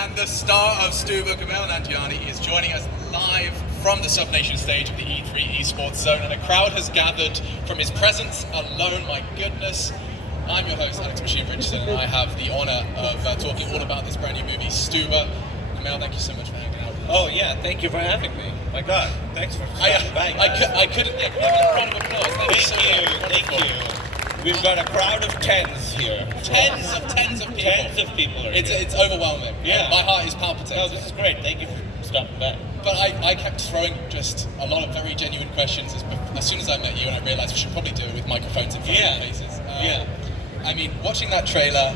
And the star of Stuber, Kumail Nanjiani, is joining us live from the Sub-Nation stage of the E3 Esports Zone, and a crowd has gathered from his presence alone. My goodness. I'm your host, Alex Machine Richardson, and I have the honor of talking all about this brand new movie, Stuber. Kumail, thank you so much for hanging out with us. Oh yeah, thank you for having me. My God, thanks for stopping by. I couldn't give you a round of applause. Thank you. We've got a crowd of tens here. Tens of people. Tens of people are here. It's overwhelming. Yeah. My heart is palpitating. No, this is great. Thank you for stopping by. But I kept throwing just a lot of very genuine questions as soon as I met you, and I realized we should probably do it with microphones in front of our faces. I mean, watching that trailer,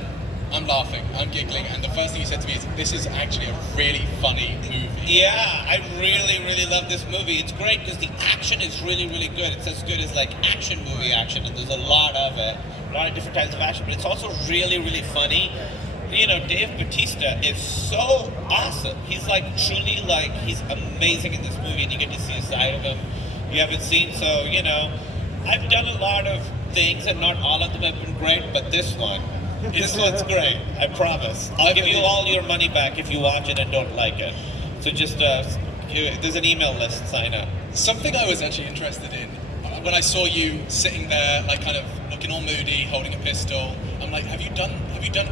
I'm laughing, I'm giggling, and the first thing you said to me is, this is actually a really funny movie. Yeah, I really love this movie. It's great because the action is really good. It's as good as like action movie action, and there's a lot of it, a lot of different types of action, but it's also really funny. You know, Dave Bautista is so awesome. He's like truly like, he's amazing in this movie, and you get to see a side of him you haven't seen. So, you know, I've done a lot of things, and not all of them have been great, but this one's great, I promise. I'll give you all your money back if you watch it and don't like it. So just, there's an email list, sign up. Something I was actually interested in, when I saw you sitting there, like kind of looking all moody, holding a pistol, I'm like, have you done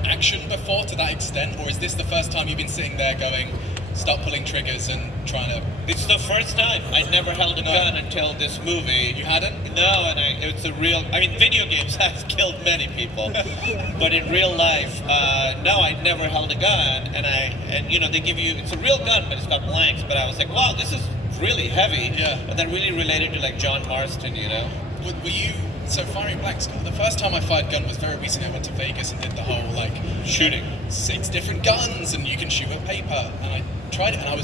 action before to that extent, or is this the first time you've been sitting there going, start pulling triggers and trying to... It's the first time. I never held a gun until this movie. You hadn't? No, and it's a real... I mean, video games has killed many people, but in real life, no, I'd never held a gun, and you know, they give you... It's a real gun, but it's got blanks, but I was like, wow, this is really heavy. Yeah. And then really related to, like, John Marston, you know? Were you... So firing blanks, the first time I fired gun was very recently. I went to Vegas and did the whole, like... Shooting. 6 different guns, and you can shoot with paper, and I tried it, and I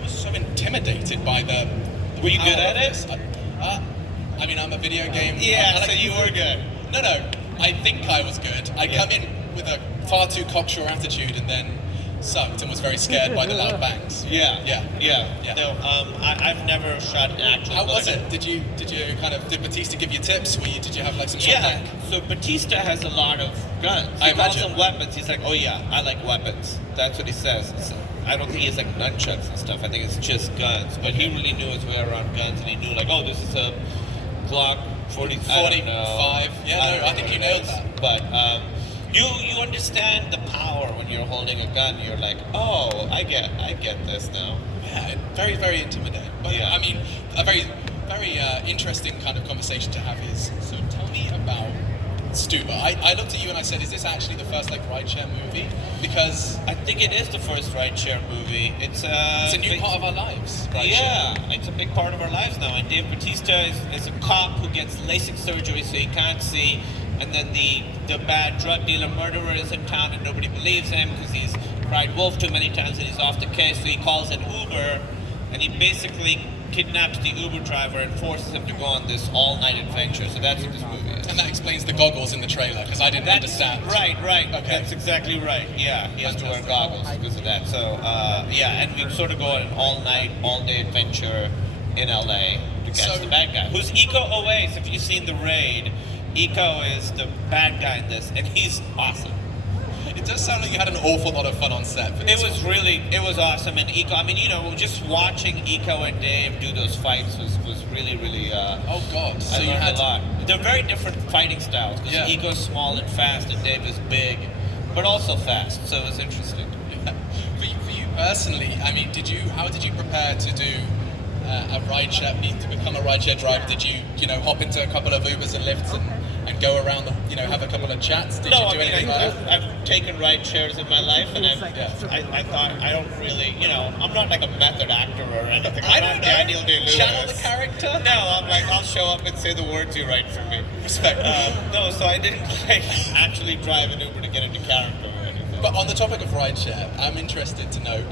was so intimidated by the Were you good at it? I mean, I'm a video game... Yeah, so you were good. No, I think I was good. I come in with a far too cocksure attitude, and then sucked and was very scared by the loud bangs. Yeah. No, I've never shot an actual How gun. was it? Did Bautista give you tips? Did you have like some sort of like... So Bautista has a lot of guns. I He calls imagine. them weapons. He's like, oh yeah, I like weapons. That's what he says. So I don't think he has like nunchucks and stuff. I think it's just guns. But he really knew his way around guns, and he knew like, oh, this is a Glock 45. Yeah, I think you nailed that. But you understand the power when you're holding a gun. You're like, oh, I get this now. Yeah, very intimidating. But Yeah. I mean, a very interesting kind of conversation to have is, so tell me about Stuber. I looked at you and I said, is this actually the first like rideshare movie? Because I think it is the first rideshare movie. It's a new part of our lives. Rideshare. Yeah, it's a big part of our lives now. And Dave Bautista is a cop who gets LASIK surgery so he can't see. And then the bad drug dealer murderer is in town and nobody believes him because he's cried wolf too many times and he's off the case. So he calls an Uber, and he basically kidnaps the Uber driver and forces him to go on this all-night adventure. So that's what this movie is. And that explains the goggles in the trailer, because I didn't understand. Right. Okay. That's exactly right. Yeah, he has to wear goggles because of that. So, yeah, and we sort of go on an all-night, all-day adventure in LA to catch the bad guy. Who's Iko Uwais, if you've seen The Raid. Iko is the bad guy in this, and he's awesome. It does sound like you had an awful lot of fun on set. It was awesome, and Iko, I mean, you know, just watching Iko and Dave do those fights was really, oh God, so I you learned had a lot. They're very different fighting styles, because Iko's small and fast, and Dave is big, but also fast, so it's interesting. Yeah. For you personally, I mean, how did you prepare to do a rideshare, to become a rideshare driver? Did you hop into a couple of Ubers and Lyfts and go around, have a couple of chats? Did you do anything like that? I've taken ride shares in my life, and I thought, I don't really, I'm not like a method actor or anything. I don't know. Daniel Day-Lewis. Channel the character? No, I'm like, I'll show up and say the words you write for me. Respect. No, so I didn't like actually drive an Uber to get into character or anything. But on the topic of rideshare, I'm interested to know,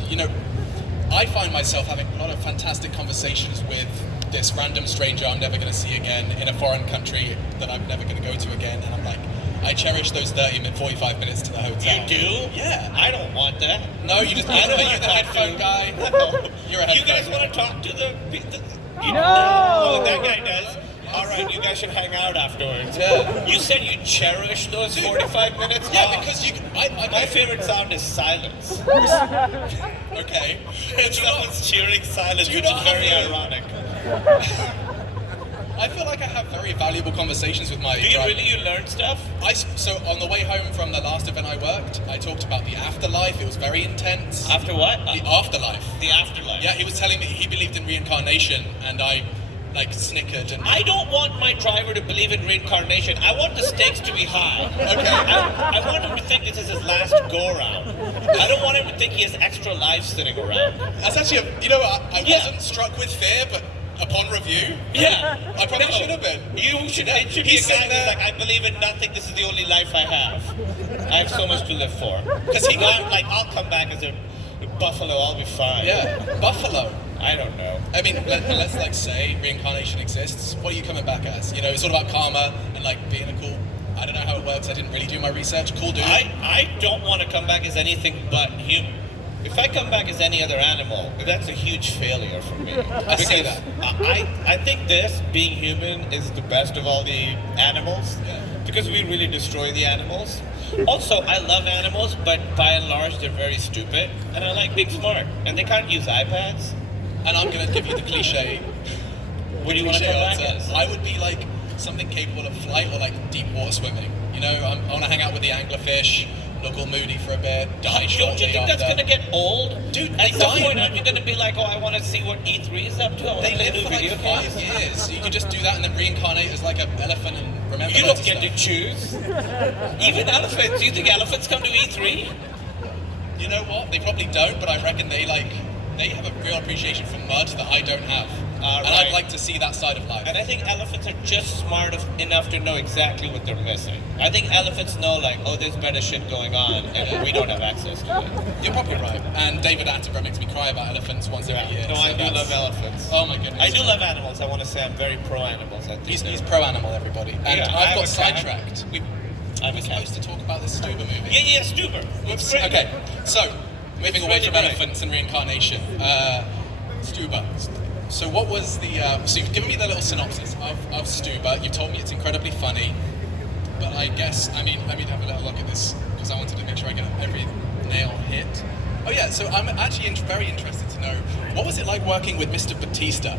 I find myself having a lot of fantastic conversations with this random stranger I'm never going to see again in a foreign country that I'm never going to go to again, and I'm like, I cherish those 45 minutes to the hotel. You do? Yeah. I don't want that. No, you just... Are you the headphone guy? You're a headphone You guys guy. want to talk to the No! Oh, that guy does. All right, you guys should hang out afterwards. Yeah. You said you cherish those Dude. 45 minutes? Yeah, Oh, because my favorite sound is silence. Okay. If someone's cheering silence, do you which not is very have ironic. I feel like I have very valuable conversations with my Do you driver. really? You learn stuff? So on the way home from the last event I worked, I talked about the afterlife. It was very intense. After what? The afterlife. The afterlife. Yeah, he was telling me he believed in reincarnation, and I snickered. And I don't want my driver to believe in reincarnation. I want the stakes to be high. Okay. I want him to think this is his last go-around. I don't want him to think he has extra lives sitting around. That's actually, I wasn't struck with fear, but upon review, Yeah. I probably should have been. You should. It should be He's a guy sitting who's there- like, I believe in nothing. This is the only life I have. I have so much to live for. 'Cause he got- I'll come back as a buffalo. I'll be fine. Yeah, buffalo. I don't know. I mean, let's say reincarnation exists. What are you coming back as? It's all about karma and being a cool. I don't know how it works. I didn't really do my research. Cool dude. I don't want to come back as anything but human. If I come back as any other animal, that's a huge failure for me. I see that. I think this, being human, is the best of all the animals. Yeah. Because we really destroy the animals. Also, I love animals, but by and large, they're very stupid. And I like being smart. And they can't use iPads. And I'm gonna give you the cliche. What do you want to come back as? I would be something capable of flight or deep water swimming. I want to hang out with the anglerfish, look all moody for a bit, die Don't shortly you think after. that's going to get old? Dude, at they some die. point, aren't you going to be like, oh, I want to see what E3 is up to? I want They to play live new for video 5 games. years. So you can just do that and then reincarnate as an elephant and remember. You loads don't of get to stuff. choose. Even elephants. You think elephants come to E3? You know what? They probably don't, but I reckon they have a real appreciation for mud that I don't have. And right. I'd like to see that side of life. And I think elephants are just smart enough to know exactly what they're missing. I think elephants know, oh, there's better shit going on, and we don't have access to it. You're probably right. And David Attenborough makes me cry about elephants once every year. No, so I do that's- love elephants. Oh my goodness. I do love animals. I want to say I'm very pro animals. I think He's they're- pro animal, everybody. And Yeah, I I've have got a cat. sidetracked. I have We're a cat. supposed to talk about this Stuber movie. Yeah, Stuber. It's great. Okay, so moving away really from great. elephants and reincarnation, Stuber. So what was the? So you've given me the little synopsis of Stuber. You told me it's incredibly funny, but I guess let me have a little look at this because I wanted to make sure I get every nail hit. Oh yeah, so I'm actually very interested to know what was it like working with Mr. Bautista.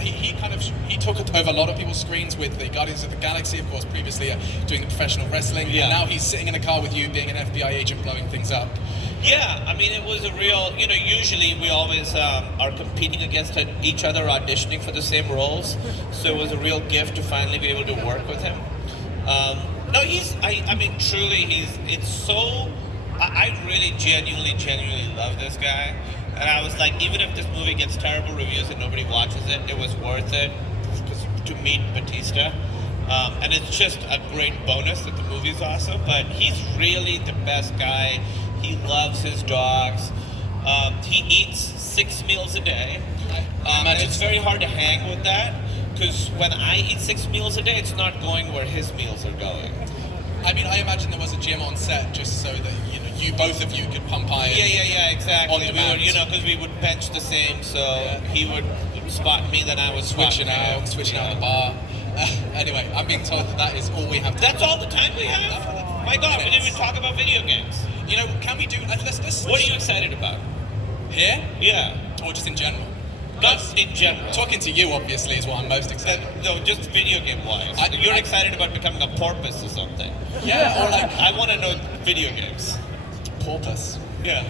He took over a lot of people's screens with the Guardians of the Galaxy, of course, previously doing the professional wrestling, Yeah. and now he's sitting in a car with you, being an FBI agent, blowing things up. Yeah, I mean, it was a real, usually we always are competing against each other, auditioning for the same roles. So it was a real gift to finally be able to work with him. No, I really genuinely love this guy. And I was like, even if this movie gets terrible reviews and nobody watches it, it was worth it to meet Bautista. And it's just a great bonus that the movie's awesome, but he's really the best guy. He loves his dogs. He eats 6 meals a day. And it's very hard to hang with that, because when I eat 6 meals a day, it's not going where his meals are going. I mean, I imagine there was a gym on set just so that both of you could pump iron. Yeah, exactly. On demand. Because we would bench the same, so he would spot me, then I would spot Switching him. out the bar. Anyway, I'm being told that is all we have. That's all the time we have? My God, we didn't even talk about video games. Can we do? Let's. What are you excited about? Here? Yeah. Or just in general? Not in general. Talking to you, obviously, is what I'm most excited. No, just video game wise. You're excited about becoming a porpoise or something. Yeah, or I want to know video games. porpoise. Yeah.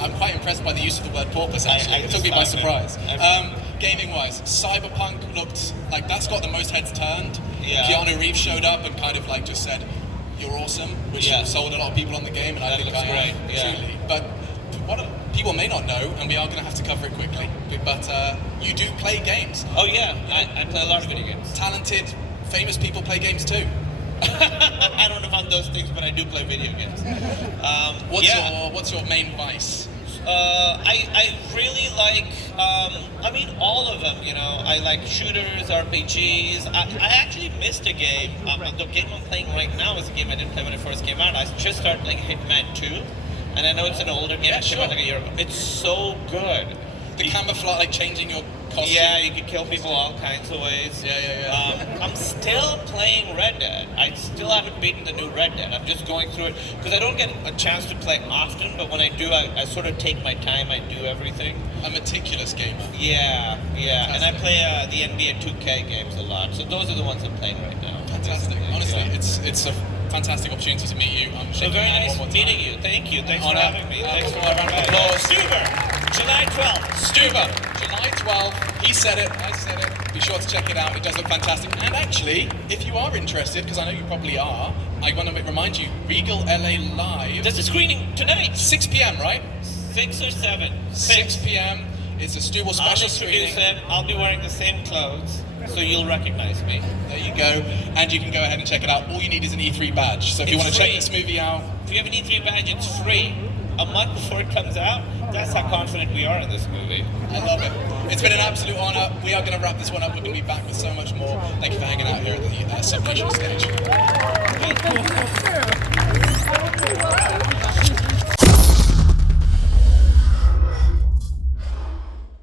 I'm quite impressed by the use of the word porpoise. Actually, it took me by surprise. Gaming-wise, Cyberpunk looked like that's got the most heads turned. Yeah. Keanu Reeves showed up and kind of just said, "You're awesome," which sold a lot of people on the game, and I think looks I great, am yeah. truly. But what people may not know, and we are going to have to cover it quickly, but you do play games. Oh yeah, I play a lot of video games. Talented, famous people play games too. I don't know about those things, but I do play video games. What's your main vice? I really like, all of them, I like shooters, RPGs. I actually missed a game. The game I'm playing right now is a game I didn't play when it first came out. I just started playing Hitman 2, and I know it's an older game. Yeah, It came out sure. like a year ago. It's so good. The camouflage, changing your costume. Yeah, you can kill people all kinds of ways. Yeah. I'm still playing Red Dead. I still haven't beaten the new Red Dead. I'm just going through it because I don't get a chance to play often, but when I do, I sort of take my time. I do everything. A meticulous gamer. Yeah. And I Fantastic. play the NBA 2K games a lot. So those are the ones I'm playing right now. Fantastic. basically. Honestly, Yeah. it's a fantastic opportunity to meet you. I'm So shaking very your hand nice one more meeting time. you. Thank you. Thanks for Honor. having me. Thanks for A round of having me. applause. Stuber, July 12th. Stuber, July 12th. He said it, I said it. Be sure to check it out. It does look fantastic. And actually, if you are interested, because I know you probably are, I want to remind you, Regal LA Live, There's a screening tonight. 6 p.m., right? 6 or 7. 6 p.m. It's a Stuber I'll special introduce screening. it. I'll be wearing the same clothes, so you'll recognize me. There you go. And you can go ahead and check it out. All you need is an E3 badge. So if you It's want to check free. this movie out, If you have an E3 badge, it's free. A month before it comes out, that's how confident we are in this movie. I love it. It's been an absolute honor. We are going to wrap this one up. We're going to be back with so much more. Thank you for hanging out here at the Subnation stage. Thank you.